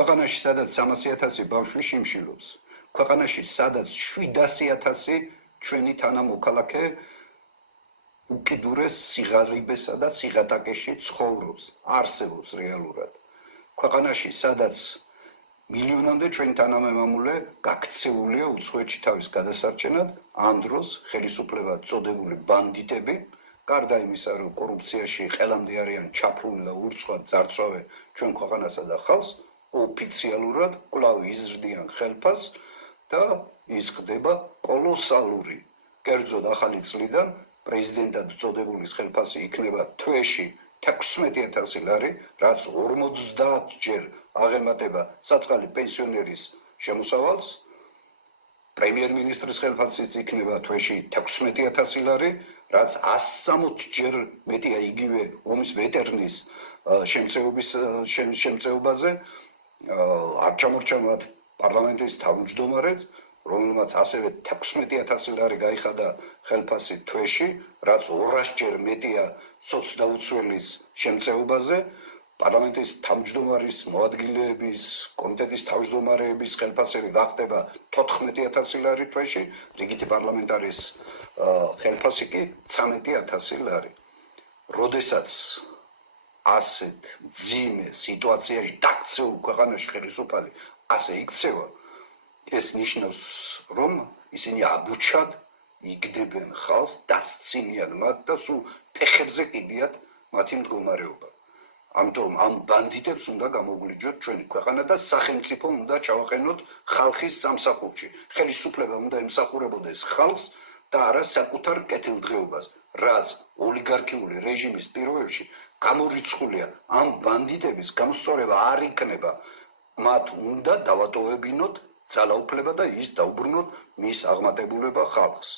ქვეყანაში სადაც 300,000 ბავშვი შიმშილობს, ქვეყანაში სადაც 700,000 ჩვენი თანამოქალაქე უკიდურეს სიღარიბესა და სიღატაკეში ცხოვრობს, არსებობს რეალურად. ქვეყანაში სადაც მილიონამდე ჩვენ თანამემამულე გაქცეულია უცხოეთში თავის გადასარჩენად, ამ დროს ხელისუფლება წოდებული ბანდიტები, გარდა იმისა, რომ კორუფციაში ყველამდე არიან ჩაფლული და ურცხვად ძარცვავენ ჩვენ ქვეყანასა და ხალხს, ოფიციალურად კვლავ იზრდიან ხელფას და ის ხდება კოლოსალური. კერძოდ ახალი წლიდან პრეზიდენტად წოდებულის ხელფასი იქნება თვეში 16,000 ლარი, რაც 50 ჯერ აღემატება საწყალი პენსიონერის შემოსავალს. პრემიერ-მინისტრის ხელფასიც იქნება თვეში 16,000 ლარი, რაც 160 ჯერ მეტია იგივე ომის ვეტერნის შემწეობაზე. არ ჩამორჩა პარლამენტის თავმჯდომარეს, რომელმაც ასევე 16,000 ლარი გაიხადა ხელფასი თვეში, რაც 200 ჯერ მეტია სოცდაუცველის შემწეობაზე. პარლამენტის თავმჯდომარის მოადგილეების, კომიტეტის თავმჯდომარეების ხელფასები გახდება 14,000 ლარი თვეში, რიგითი პარლამენტარის ხელფასი კი 13,000 ლარი. როდესაც ასეთ მძიმე სიტუაციაში დაქცეულ ქვეყანაში ხელისუფალი ასე იქცევა, ეს ნიშნავს, რომ ისინი აბუჩად იგდებენ ხალხს, დასცინიან მათ და სულ ფეხებზე კიდიათ მათი მდგომარეობა. ამიტომ ამ ბანდიტებს უნდა გამოგვლიჯოთ ჩვენი ქვეყანა და სახელმწიფო უნდა ჩავაყენოთ ხალხის სამსახურში. ხელისუფლება უნდა ემსახურებოდეს ხალხს და არა საკუთარ კეთილდღეობას, რაც ოლიგარქიული რეჟიმის პირობებში გამორიცხულია. ამ ბანდიტების გამოსწორება არ იქნება. მათ უნდა დავატოვებინოთ ძალაუფლება და ის დაუბრუნოთ მის აღმატებულება ხალხს.